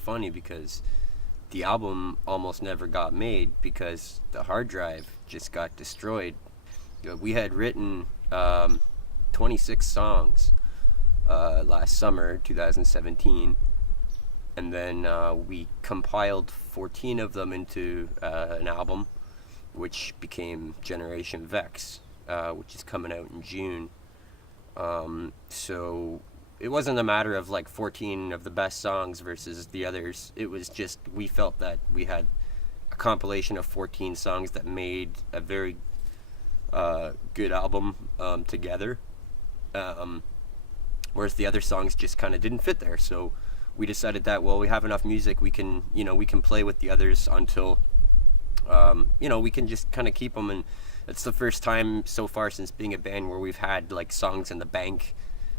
funny because the album almost never got made because the hard drive just got destroyed. We had written 26 songs last summer, 2017, and then we compiled 14 of them into an album, which became Generation Vex, which is coming out in June. So it wasn't a matter of like 14 of the best songs versus the others. It was just we felt that we had a compilation of 14 songs that made a very good album together. Whereas the other songs just kind of didn't fit there. So we decided that, well, we have enough music, we can play with the others until we can just kind of keep them. And it's the first time so far since being a band where we've had like songs in the bank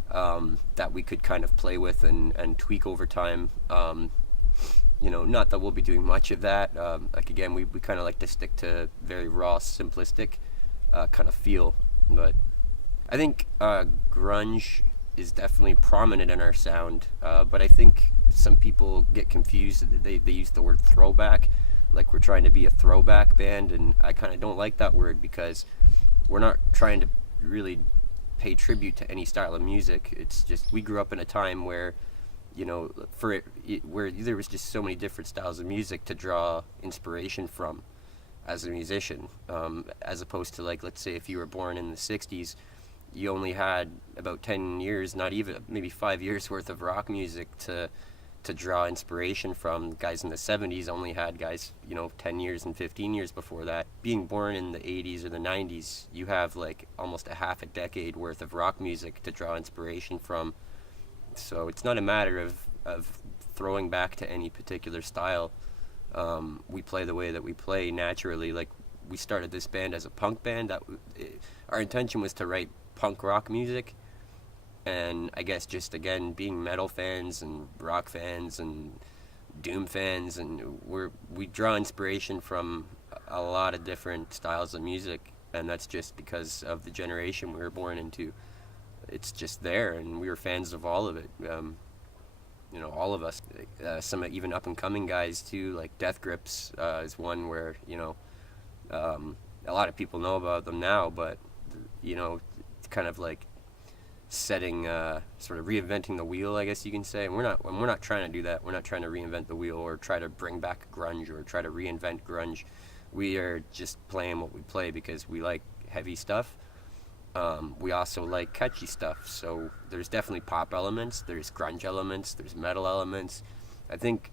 that we could kind of play with and tweak over time. Not that we'll be doing much of that. Again, we kind of like to stick to very raw, simplistic kind of feel. But I think grunge is definitely prominent in our sound, but I think some people get confused. They use the word throwback, like we're trying to be a throwback band, and I kind of don't like that word because we're not trying to really pay tribute to any style of music. It's just we grew up in a time where where there was just so many different styles of music to draw inspiration from as a musician, as opposed to, like, let's say if you were born in the 60s, you only had about 10 years, not even, maybe 5 years worth of rock music to draw inspiration from. Guys in the 70s only had guys 10 years and 15 years before that. Being born in the 80s or the 90s, you have like almost a half a decade worth of rock music to draw inspiration from. So it's not a matter of throwing back to any particular style. We play the way that we play naturally. Like, we started this band as a punk band. Our intention was to write punk rock music, and I guess just, again, being metal fans and rock fans and doom fans, and we draw inspiration from a lot of different styles of music, and that's just because of the generation we were born into. It's just there, and we were fans of all of it. All of us. Some even up and coming guys too, like Death Grips is one where a lot of people know about them now, but it's kind of like setting sort of reinventing the wheel, I guess you can say. And we're not trying to do that. We're not trying to reinvent the wheel or try to bring back grunge or try to reinvent grunge. We are just playing what we play because we like heavy stuff. We also like catchy stuff, so there's definitely pop elements, there's grunge elements, there's metal elements. I think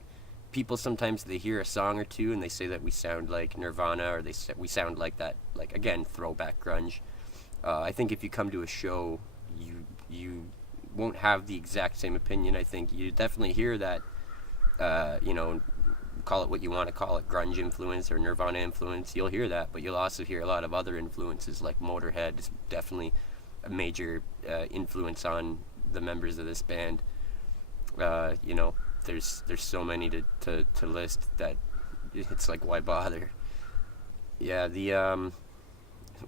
people sometimes, they hear a song or two and they say that we sound like Nirvana, or we sound like that, like, again, throwback grunge. I think if you come to a show, you won't have the exact same opinion. I think you definitely hear that, call it what you want to call it, grunge influence or Nirvana influence. You'll hear that, but you'll also hear a lot of other influences, like Motorhead is definitely a major influence on the members of this band. There's so many to list that it's like, why bother? Yeah,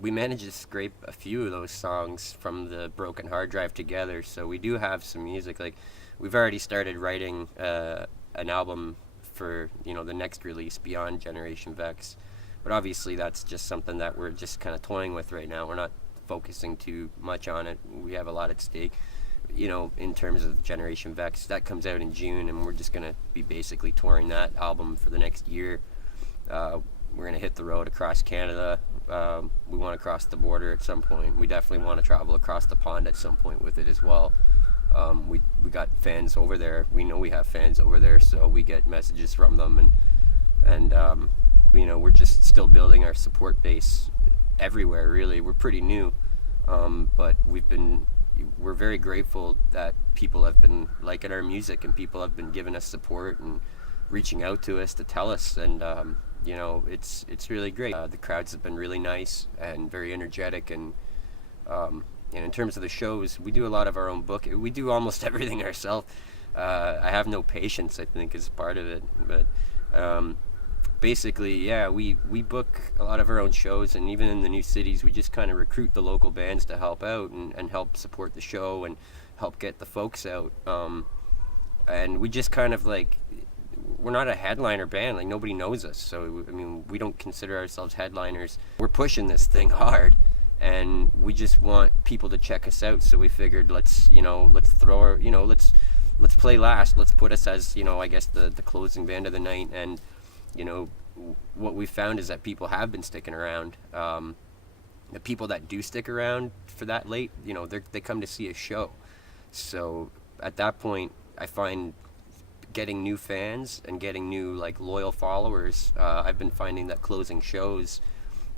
we managed to scrape a few of those songs from the broken hard drive together, so we do have some music. Like, we've already started writing an album for the next release beyond Generation Vex, but obviously that's just something that we're just kind of toying with right now. We're not focusing too much on it. We have a lot at stake, in terms of Generation Vex. That comes out in June, and we're just going to be basically touring that album for the next year. We're going to hit the road across Canada. We want to cross the border at some point. We definitely want to travel across the pond at some point with it as well. We got fans over there. We know we have fans over there, so we get messages from them, and we're just still building our support base everywhere. Really, we're pretty new, but we're very grateful that people have been liking our music, and people have been giving us support and reaching out to us to tell us, and it's really great. The crowds have been really nice and very energetic, and in terms of the shows, we do a lot of our own booking. We do almost everything ourselves. I have no patience, I think, is part of it. But basically, yeah, we book a lot of our own shows, and even in the new cities, we just kind of recruit the local bands to help out and help support the show and help get the folks out. And we just kind of like, we're not a headliner band. Like, nobody knows us, so I mean, we don't consider ourselves headliners. We're pushing this thing hard, and we just want people to check us out. So we figured, let's throw our, let's play last. Let's put us as, I guess the closing band of the night. And what we found is that people have been sticking around. The people that do stick around for that late, they come to see a show. So at that point, I find getting new fans and getting new loyal followers. I've been finding that closing shows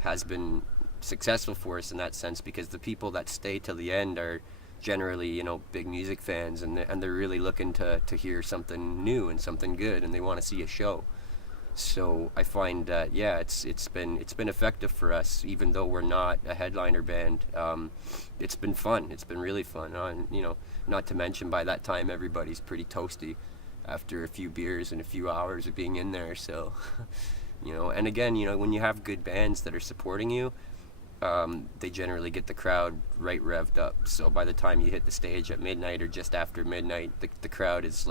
has been successful for us in that sense, because the people that stay till the end are generally big music fans, and they're really looking to hear something new and something good, and they want to see a show. So I find that it's been effective for us, even though we're not a headliner band. It's been fun. It's been really fun, and not to mention by that time everybody's pretty toasty after a few beers and a few hours of being in there. So and again, when you have good bands that are supporting you, they generally get the crowd right revved up. So by the time you hit the stage at midnight or just after midnight, the crowd is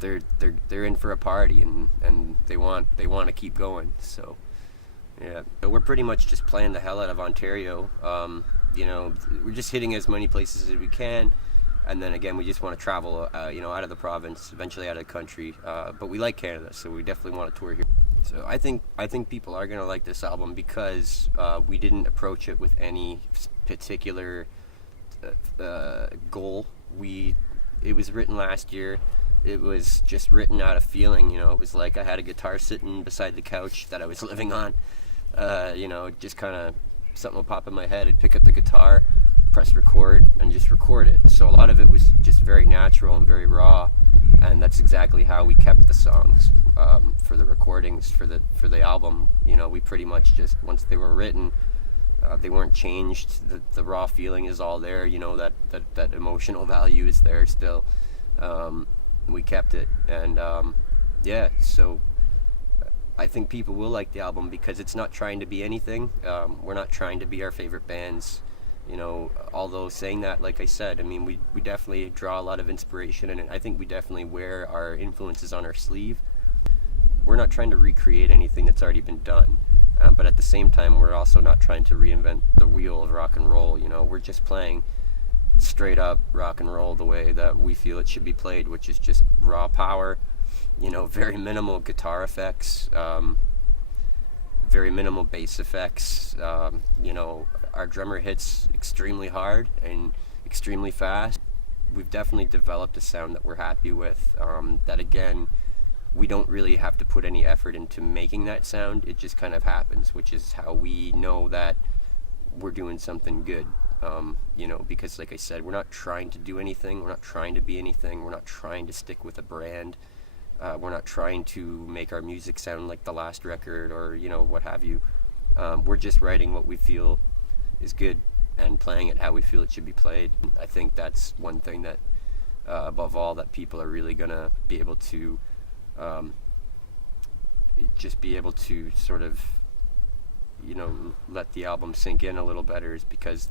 they're in for a party, and they want to keep going. So so we're pretty much just playing the hell out of Ontario. We're just hitting as many places as we can, and then again we just want to travel out of the province, eventually out of the country, but we like Canada, so we definitely want to tour here. So I think people are gonna like this album because we didn't approach it with any particular goal. It was written last year. It was just written out of feeling. It was like I had a guitar sitting beside the couch that I was living on. Just kind of something will pop in my head. I'd pick up the guitar, press record, and just record it. So a lot of it was just very natural and very raw, and that's exactly how we kept the songs for the recordings for the album. We pretty much just, once they were written, they weren't changed. The raw feeling is all there. That emotional value is there still. We kept it, and so I think people will like the album because it's not trying to be anything. We're not trying to be our favorite bands, although saying that, like I said, I mean, we definitely draw a lot of inspiration, and I think we definitely wear our influences on our sleeve. We're not trying to recreate anything that's already been done, but at the same time, we're also not trying to reinvent the wheel of rock and roll. We're just playing straight up rock and roll the way that we feel it should be played, which is just raw power, very minimal guitar effects, very minimal bass effects. Our drummer hits extremely hard and extremely fast. We've definitely developed a sound that we're happy with, that again, we don't really have to put any effort into making that sound. It just kind of happens, which is how we know that we're doing something good. Because like I said, we're not trying to do anything, we're not trying to be anything, we're not trying to stick with a brand, we're not trying to make our music sound like the last record or what have you. We're just writing what we feel is good and playing it how we feel it should be played. I think that's one thing that above all, that people are really gonna be able to just be able to sort of let the album sink in a little better, is because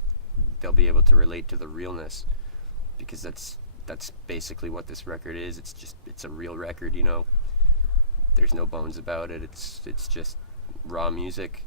they'll be able to relate to the realness, because that's basically what this record is. It's a real record. There's no bones about it. It's just raw music.